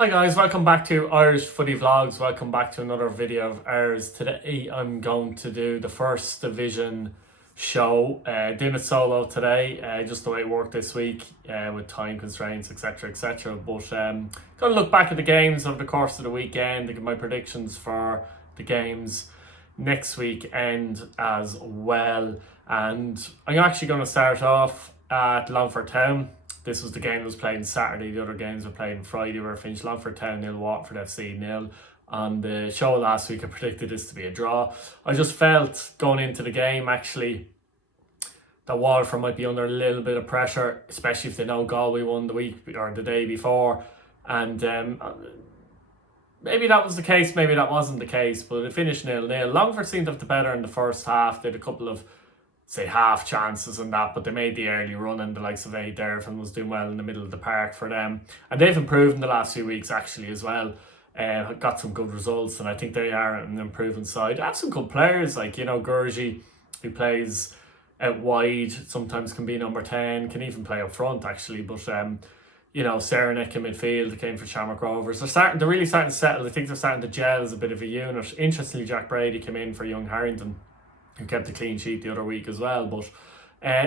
Hi guys, welcome back to Irish Footy Vlogs. Welcome back to another video of ours. Today I'm going to do the first division show. Doing it solo today, just the way it worked this week with time constraints, etc, etc. But going to look back at the games over the course of the weekend, to give my predictions for the games next weekend as well. And I'm actually going to start off at Longford Town. This was the game that was played on Saturday. The other games were played on Friday. We finished Longford Town 0, Watford FC 0. On the show last week, I predicted this to be a draw. I just felt going into the game, actually, that Waterford might be under a little bit of pressure, especially if they know Galway won the week or the day before. And maybe that was the case, maybe that wasn't the case, but it finished 0-0. Longford seemed to have the better in the first half. They had a couple of half chances and that, but they made the early run, and the likes of Derfin was doing well in the middle of the park for them. And they've improved in the last few weeks actually as well. Got some good results, and I think they are an improving side. They have some good players, like, Gurgi, who plays out wide, sometimes can be number 10, can even play up front actually, but Saranic in midfield, came for Shamrock Rovers. They're really starting to settle. I think they're starting to gel as a bit of a unit. Interestingly, Jack Brady came in for young Harrington, who kept a clean sheet the other week as well. But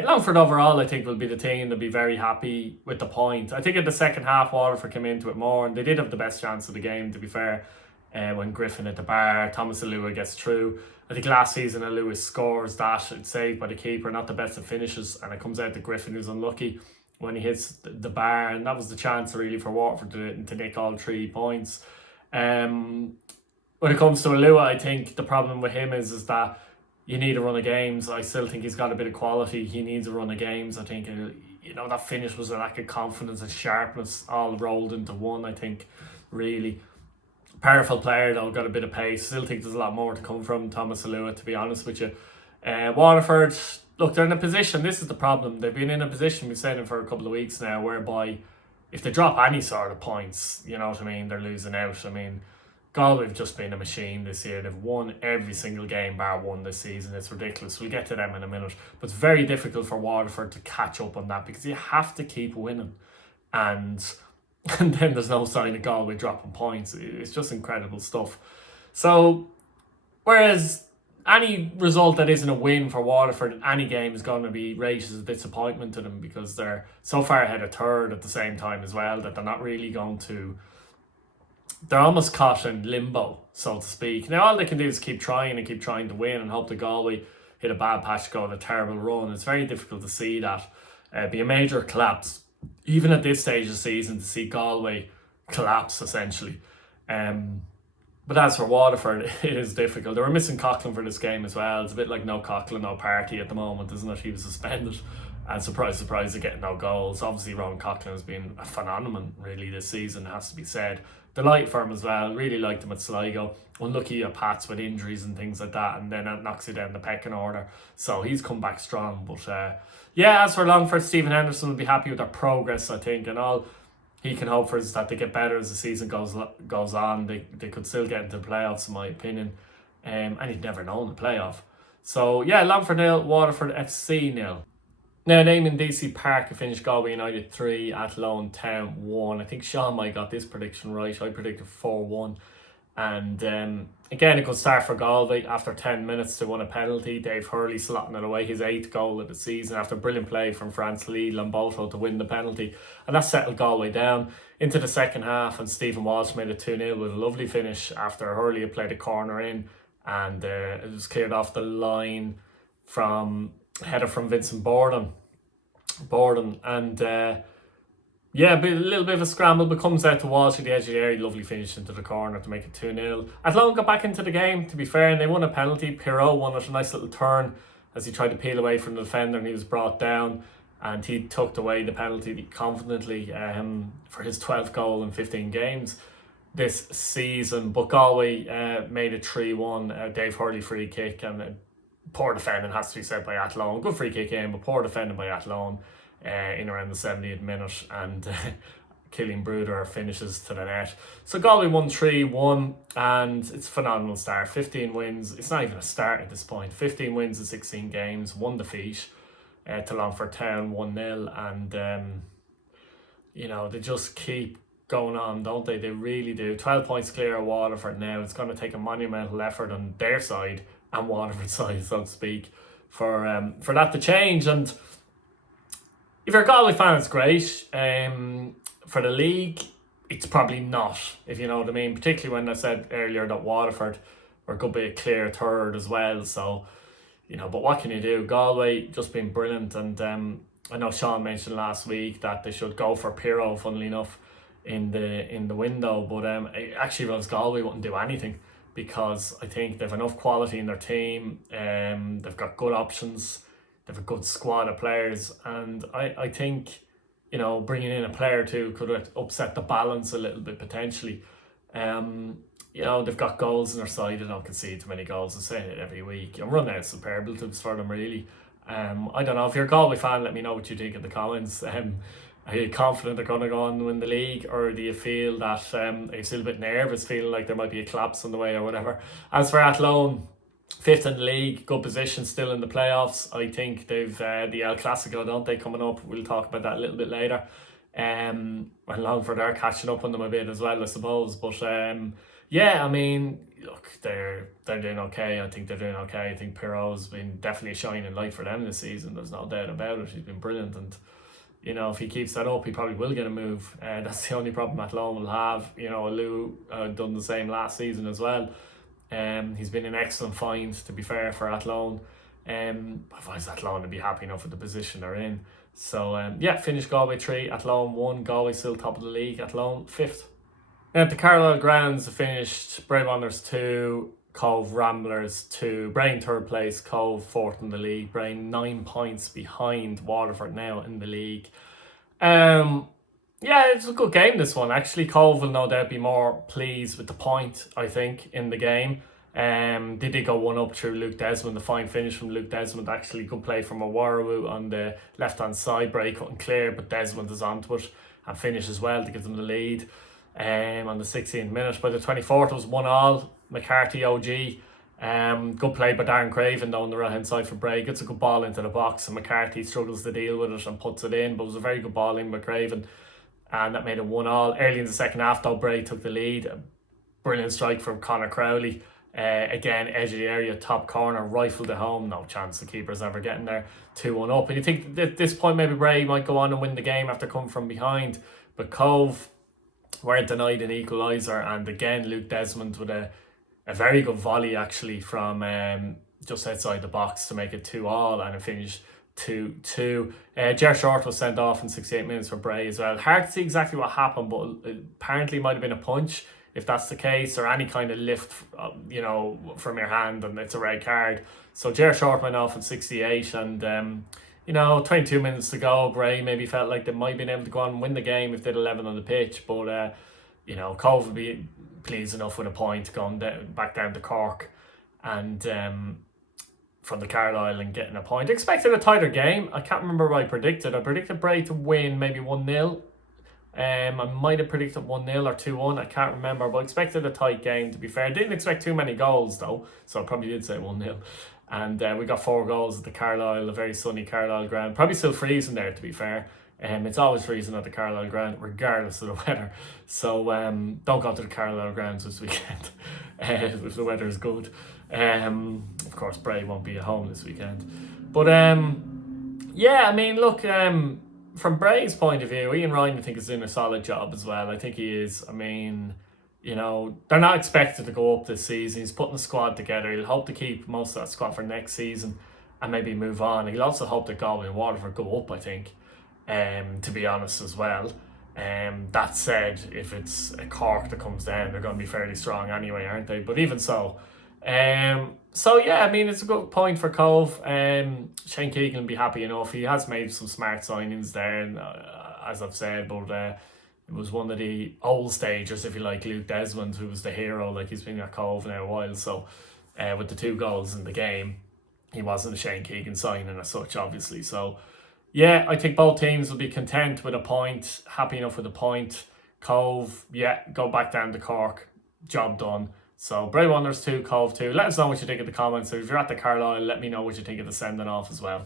Longford overall, I think, will be the team that'll be very happy with the point. I think in the second half, Waterford came into it more, and they did have the best chance of the game, to be fair, when Griffin at the bar, Thomas Alua gets through. I think last season Alua scores that, it's saved by the keeper, not the best of finishes, and it comes out to Griffin, who's unlucky when he hits the bar, and that was the chance really for Waterford to nick all 3 points. When it comes to Alua, I think the problem with him is that you need a run of games. I still think he's got a bit of quality. He needs a run of games. I think, that finish was a lack of confidence and sharpness all rolled into one, I think, really. Powerful player, though, got a bit of pace. Still think there's a lot more to come from Thomas Alua, to be honest with you. Waterford, look, they're in a position, this is the problem. They've been in a position, we've said it for a couple of weeks now, whereby if they drop any sort of points, you know what I mean, they're losing out. I mean, Galway have just been a machine this year. They've won every single game bar one this season. It's ridiculous. We'll get to them in a minute. But it's very difficult for Waterford to catch up on that, because you have to keep winning. And then there's no sign of Galway dropping points. It's just incredible stuff. So, whereas any result that isn't a win for Waterford in any game is going to be rated as a disappointment to them, because they're so far ahead of third at the same time as well, that they're not really going to... They're almost caught in limbo, so to speak. Now, all they can do is keep trying to win, and hope that Galway hit a bad patch, go on a terrible run. It's very difficult to see that. Be a major collapse, even at this stage of the season, to see Galway collapse, essentially. But as for Waterford, it is difficult. They were missing Coughlin for this game as well. It's a bit like no Coughlin, no party at the moment, isn't it? He was suspended. And surprise, surprise, they're getting no goals. Obviously, Ron Coughlin has been a phenomenon, really, this season, has to be said. Delight for him as well. Really liked him at Sligo. Unlucky at Pats with injuries and things like that, and then that knocks you down the pecking order. So he's come back strong. But as for Longford, Stephen Henderson will be happy with their progress, I think, and all he can hope for is that they get better as the season goes on. They could still get into the playoffs, in my opinion. And you'd never know in the playoff. So Longford 0, Waterford FC 0. Now, naming DC Park, I finished Galway United 3, Athlone Town 1. I think Sean might got this prediction right. I predicted 4-1. And again, a good start for Galway. After 10 minutes, they won a penalty. Dave Hurley slotting it away, his 8th goal of the season, after brilliant play from France Lee Lamboto to win the penalty. And that settled Galway down into the second half, and Stephen Walsh made it 2-0 with a lovely finish after Hurley had played a corner in, and it was cleared off the line from header from Vincent Borden, and a little bit of a scramble, but comes out to Walsh at the edge of the area. Lovely finish into the corner to make it 2-0. Athlone got back into the game, to be fair, and they won a penalty. Pirot won it, a nice little turn as he tried to peel away from the defender, and he was brought down, and he tucked away the penalty confidently for his 12th goal in 15 games this season. But Galway made it 3-1. Dave Hurley free kick, and poor defending, has to be said, by Athlone. Good free kick in, but poor defending by Athlone in around the 70th minute, and Killian Bruder finishes to the net. So Galway won 3-1, and it's a phenomenal start. 15 wins. It's not even a start at this point. 15 wins in 16 games, 1 defeat to Longford Town, 1-0, and they just keep going on, don't they? They really do. 12 points clear of Waterford now. It's going to take a monumental effort on their side and Waterford's side, so to speak, for that to change. And if you're a Galway fan, it's great. For the league, it's probably not, if you know what I mean. Particularly when I said earlier that Waterford were going to be a clear third as well. So, but what can you do? Galway just been brilliant, and I know Sean mentioned last week that they should go for Pirro, funnily enough, in the window. But actually, if I was Galway, wouldn't do anything, because I think they've enough quality in their team. They've got good options. They've a good squad of players, and I think bringing in a player too could upset the balance a little bit potentially. They've got goals in their side. They don't concede too many goals. I'm saying it every week. Run out superlatives for them, really. I don't know. If you're a Galway fan, let me know what you think in the comments. Are you confident they're going to go on and win the league, or do you feel that you're still a bit nervous, feeling like there might be a collapse on the way or whatever? As for Athlone, 5th in the league, good position still in the playoffs. I think they've the El Clasico, don't they, coming up? We'll talk about that a little bit later. And Longford are catching up on them a bit as well, I suppose. But yeah, I mean, look, they're doing okay. I think they're doing okay. I think Pirro's been definitely a shining light for them this season. There's no doubt about it. He's been brilliant, and if he keeps that up, he probably will get a move. That's the only problem Athlone will have. Lou done the same last season as well. He's been an excellent find, to be fair, for Athlone. Otherwise, Athlone would be happy enough with the position they're in. So, finished Galway 3, Athlone 1. Galway still top of the league, Athlone 5th. At the Carlisle grounds, finished Bray Wanderers 2, Cove Ramblers 2. Bray in 3rd place, Cove 4th in the league. Bray 9 points behind Waterford now in the league. It's a good game, this one. Actually, Cove will no doubt be more pleased with the point, I think, in the game. They did go 1-up through Luke Desmond. The fine finish from Luke Desmond. Actually, good play from Awaru on the left-hand side. Bray couldn't clear, but Desmond is onto it and finishes well to give them the lead on the 16th minute. By the 24th, it was 1-1. McCarthy OG. Good play by Darren Craven down the right-hand side for Bray. Gets a good ball into the box, and McCarthy struggles to deal with it and puts it in. But it was a very good ball in by Craven, and that made it 1-1. Early in the second half, though, Bray took the lead. A brilliant strike from Conor Crowley. Again, edge of the area, top corner, rifled it home. No chance the keeper's ever getting there. 2-1 up. And you think at this point maybe Bray might go on and win the game after coming from behind. But Cove weren't denied an equaliser. And again, Luke Desmond with a very good volley, actually, from just outside the box to make it 2-2, and it finished 2-2. Ger Short was sent off in 68 minutes for Bray as well. Hard to see exactly what happened, but apparently it might have been a punch, if that's the case, or any kind of lift, from your hand, and it's a red card. So Ger Short went off in 68, and 22 minutes to go. Bray maybe felt like they might have been able to go on and win the game if they'd 11 on the pitch, but Cove would be pleased enough with a point going back down to Cork, and from the Carlisle, and getting a point. Expected a tighter game. I can't remember what I predicted. I predicted Bray to win maybe 1-0. I might have predicted 1-0 or 2-1. I can't remember, but expected a tight game, to be fair. Didn't expect too many goals, though, so I probably did say 1-0. And we got 4 goals at the Carlisle, a very sunny Carlisle ground. Probably still freezing there, to be fair. It's always freezing at the Carlisle ground, regardless of the weather. So don't go to the Carlisle grounds this weekend if the weather is good. Of course, Bray won't be at home this weekend. But look, from Bray's point of view, Ian Ryan, I think, is doing a solid job as well. I think he is. I mean, they're not expected to go up this season. He's putting the squad together. He'll hope to keep most of that squad for next season and maybe move on. He'll also hope that Galway and Waterford go up, I think, to be honest as well. That said, if it's a Cork that comes down, they're going to be fairly strong anyway, aren't they? But even so, it's a good point for Cove. Shane Keegan will be happy enough. He has made some smart signings there, and as I've said, but it was one of the old stagers, if you like, Luke Desmond, who was the hero. Like, he's been at Cove now a while, so with the 2 goals in the game, he wasn't a Shane Keegan signing as such, obviously. So yeah, I think both teams will be content with a point, happy enough with a point. Cove, go back down to Cork, job done. So Bray Wanderers 2, Cove 2. Let us know what you think in the comments. So if you're at the Carlisle, let me know what you think of the sending off as well.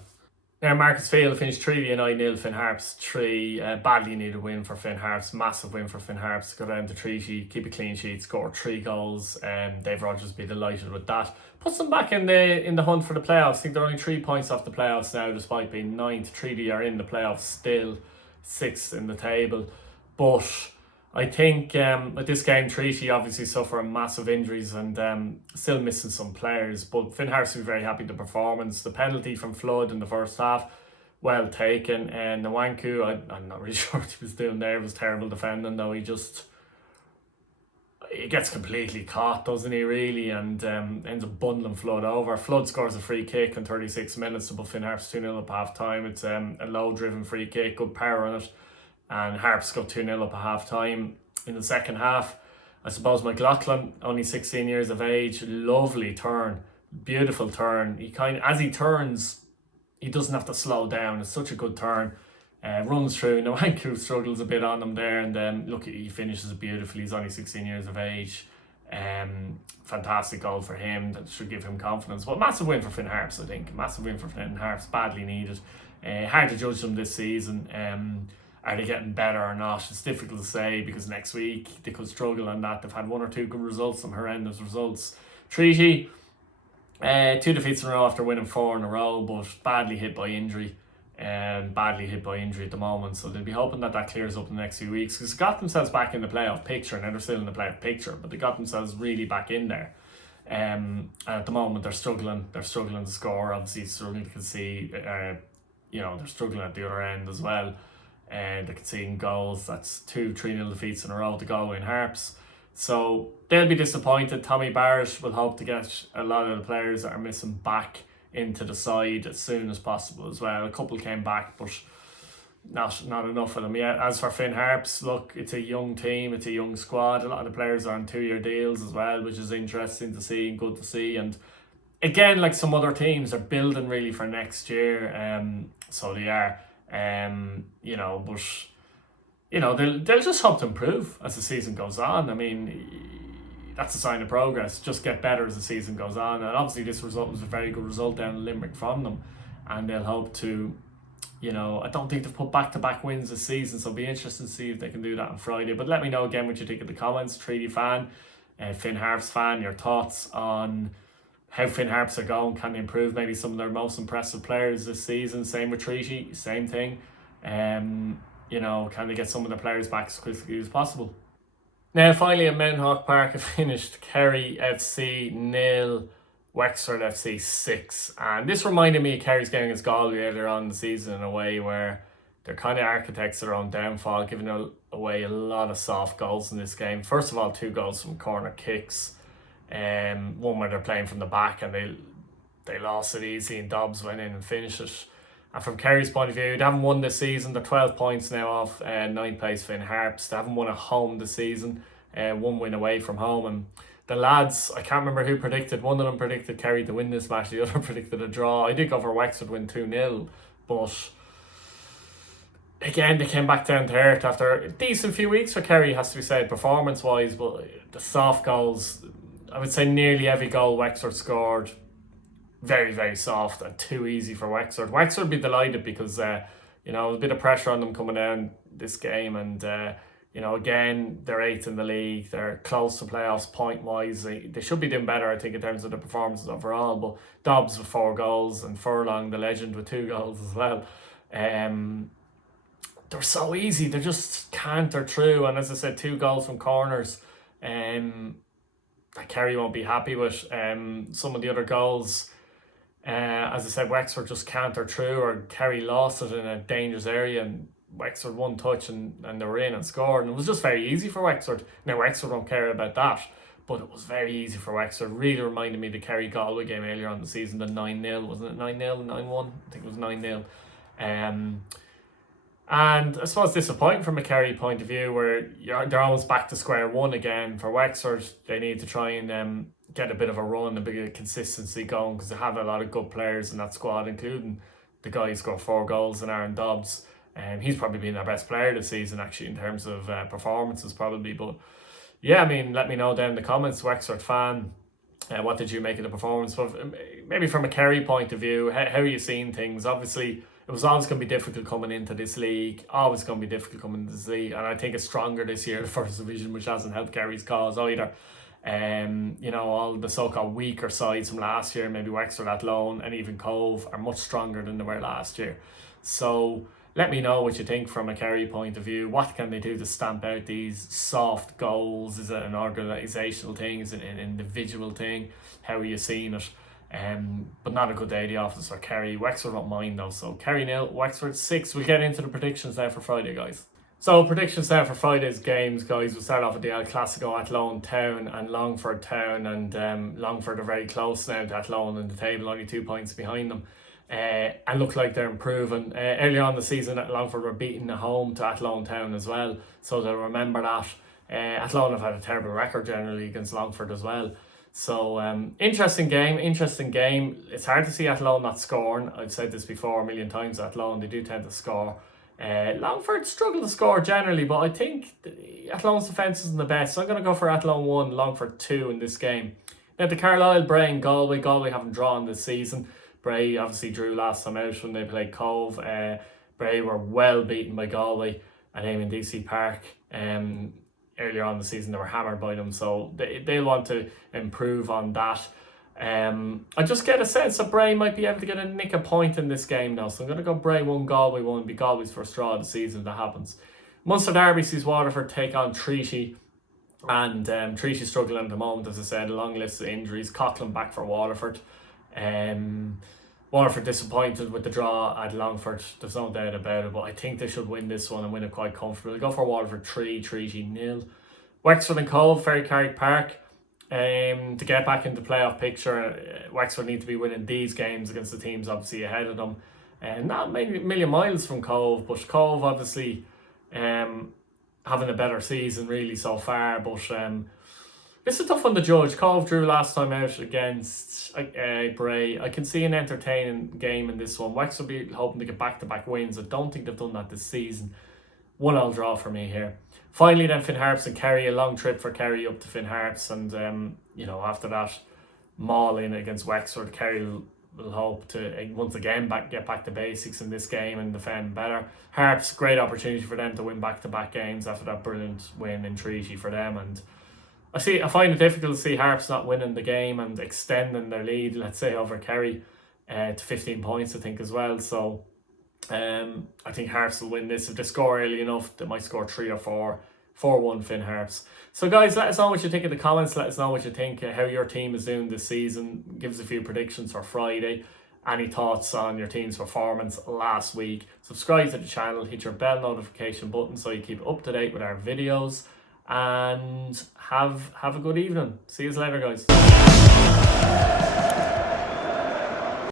Now, Marcus Field finished 3-9-0 Finn Harps. Badly needed win for Finn Harps. Massive win for Finn Harps. Go down to Treaty, keep a clean sheet, score 3 goals. Dave Rogers be delighted with that. Puts them back in the hunt for the playoffs. I think they're only 3 points off the playoffs now, despite being 9th. Treaty are in the playoffs still, 6th in the table. But I think with this game, Treaty obviously suffering massive injuries and still missing some players. But Finn Harps will be very happy with the performance. The penalty from Flood in the first half, well taken. And Nwanku, I'm not really sure what he was doing there. It was terrible defending, though. He gets completely caught, doesn't he, really? And ends up bundling Flood over. Flood scores a free kick in 36 minutes to put Finn Harps 2-0 up half time. It's a low-driven free kick, good power on it. And Harps got 2-0 up at half time. In the second half, I suppose McLaughlin, only 16 years of age, lovely turn, beautiful turn. As he turns, he doesn't have to slow down. It's such a good turn. Runs through. Nwanku struggles a bit on him there, and then look, he finishes it beautifully. He's only 16 years of age. Fantastic goal for him. That should give him confidence. But massive win for Finn Harps, I think. Massive win for Finn Harps, badly needed. Hard to judge them this season. Are they getting better or not? It's difficult to say because next week they could struggle on that. They've had 1 or 2 good results, some horrendous results. Treaty, 2 defeats in a row after winning 4 in a row, but badly hit by injury. At the moment. So they'll be hoping that clears up in the next few weeks because they got themselves back in the playoff picture. Now they're still in the playoff picture, but they got themselves really back in there. And at the moment they're struggling. They're struggling to score. Obviously struggling to concede. They're struggling at the other end as well. They're conceding goals. That's 2 3-0 defeats in a row to Galway and Harps. So they'll be disappointed. Tommy Barrett will hope to get a lot of the players that are missing back into the side as soon as possible as well. A couple came back, but not enough of them yet. As for Finn Harps, look, it's a young team, it's a young squad. A lot of the players are on 2-year deals as well, which is interesting to see and good to see. And again, like some other teams, they're building really for next year. So they are. They'll just hope to improve as the season goes on. I mean, that's a sign of progress. Just get better as the season goes on. And obviously this result was a very good result down in Limerick from them. And they'll hope to, I don't think they've put back-to-back wins this season, so it'll be interesting to see if they can do that on Friday. But let me know again what you think in the comments. Treaty fan, Finn Harps fan, your thoughts on how Finn Harps are going. Can they improve maybe some of their most impressive players this season? Same with Treaty, same thing. Can they get some of the players back as quickly as possible? Now, finally, at Menhawk Park, it finished Kerry FC 0, Wexford FC 6. And this reminded me of Kerry's game against Galway earlier on in the season in a way where they're kind of architects of their own downfall, giving away a lot of soft goals in this game. First of all, 2 goals from corner kicks. One where they're playing from the back and they lost it easy and Dobbs went in and finished it. And from Kerry's point of view, they haven't won this season. They're 12 points now off 9th place Finn Harps. They haven't won at home this season. 1 win away from home. And the lads, I can't remember who predicted. One of them predicted Kerry to win this match. The other predicted a draw. I did go for Wexford win 2-0. But again, they came back down to earth after a decent few weeks for Kerry, has to be said, performance-wise. But the soft goals, I would say nearly every goal Wexford scored, very, very soft and too easy for Wexford. Wexford would be delighted because, a bit of pressure on them coming down this game. And, again, they're 8th in the league. They're close to playoffs point-wise. They should be doing better, I think, in terms of the performances overall. But Dobbs with 4 goals and Furlong, the legend, with 2 goals as well. They're so easy. They just canter through. And as I said, 2 goals from corners. That Kerry won't be happy with. Some of the other goals, as I said, Wexford just canter through, or Kerry lost it in a dangerous area and Wexford 1 touch and they were in and scored. And it was just very easy for Wexford. Now, Wexford don't care about that, but it was very easy for Wexford. Really reminded me of the Kerry Galway game earlier on in the season, the 9-0, wasn't it? 9-0, 9-1? I think it was 9-0. And I suppose disappointing from a Kerry point of view, where they're almost back to square one again. For Wexford, they need to try and get a bit of a run, a bit of consistency going, because they have a lot of good players in that squad, including the guy who scored 4 goals in Aaron Dobbs. He's probably been their best player this season, actually, in terms of performances, probably. But yeah, I mean, let me know down in the comments, Wexford fan, What did you make of the performance? But maybe from a Kerry point of view, how are you seeing things? Obviously, it was always going to be difficult coming into this league. Always going to be difficult coming into this league. And I think it's stronger this year, the first division, which hasn't helped Kerry's cause either. All the so-called weaker sides from last year, maybe Wexford, Athlone, and even Cove, are much stronger than they were last year. So let me know what you think from a Kerry point of view. What can they do to stamp out these soft goals? Is it an organisational thing? Is it an individual thing? How are you seeing it? But not a good day at the office for Kerry. Wexford won't mind though. So Kerry 0, Wexford 6. We'll get into the predictions now for Friday, guys. So predictions now for Friday's games, guys. We'll start off with the El Clasico, Athlone Town and Longford Town. And Longford are very close now to Athlone in the table, only 2 points behind them. And look like they're improving. Earlier on the season, Longford were beaten at home to Athlone Town as well, so they'll remember that. Athlone have had a terrible record generally against Longford as well. So interesting game. It's hard to see Athlone not scoring. I've said this before a million times. Athlone, they do tend to score. Longford struggle to score generally, but I think Athlone's defence isn't the best, so I'm going to go for Athlone 1, Longford 2 in this game. Now the Carlisle, Bray and Galway haven't drawn this season. Bray obviously drew last time out when they played Cove. Bray were well beaten by Galway at Eamon DC Park. Earlier on in the season they were hammered by them, so they'll want to improve on that. I just get a sense that Bray might be able to get a nick a point in this game now, so I'm going to go Bray 1, Galway 1, be Galway's first draw of the season if that happens. Munster Derby sees Waterford take on Treaty, and Treaty struggling at the moment, as I said, a long list of injuries. Coughlin back for Waterford. Waterford disappointed with the draw at Longford, there's no doubt about it, but I think they should win this one and win it quite comfortably. Go for Waterford 3, Treaty 0. Wexford and Cove, Ferry Carrick Park. To get back into the playoff picture, Wexford need to be winning these games against the teams obviously ahead of them. Not maybe a million miles from Cove, but Cove obviously having a better season really so far, but it's a tough one to judge. Cove drew last time out against Bray. I can see an entertaining game in this one. Wexford will be hoping to get back-to-back wins. I don't think they've done that this season. 1-1 draw for me here. Finally then, Finn Harps and Kerry. A long trip for Kerry up to Finn Harps. And, after that maul-in against Wexford, Kerry will hope to once again get back to basics in this game and defend better. Harps, great opportunity for them to win back-to-back games after that brilliant win in Treaty for them. And I find it difficult to see Harps not winning the game and extending their lead, let's say, over Kerry to 15 points, I think, as well. So I think Harps will win this. If they score early enough, they might score 3 or 4. 4-1 Finn Harps. So guys, let us know what you think in the comments. Let us know what you think, how your team is doing this season. Give us a few predictions for Friday. Any thoughts on your team's performance last week. Subscribe to the channel. Hit your bell notification button so you keep up to date with our videos. And have a good evening. See you later, guys.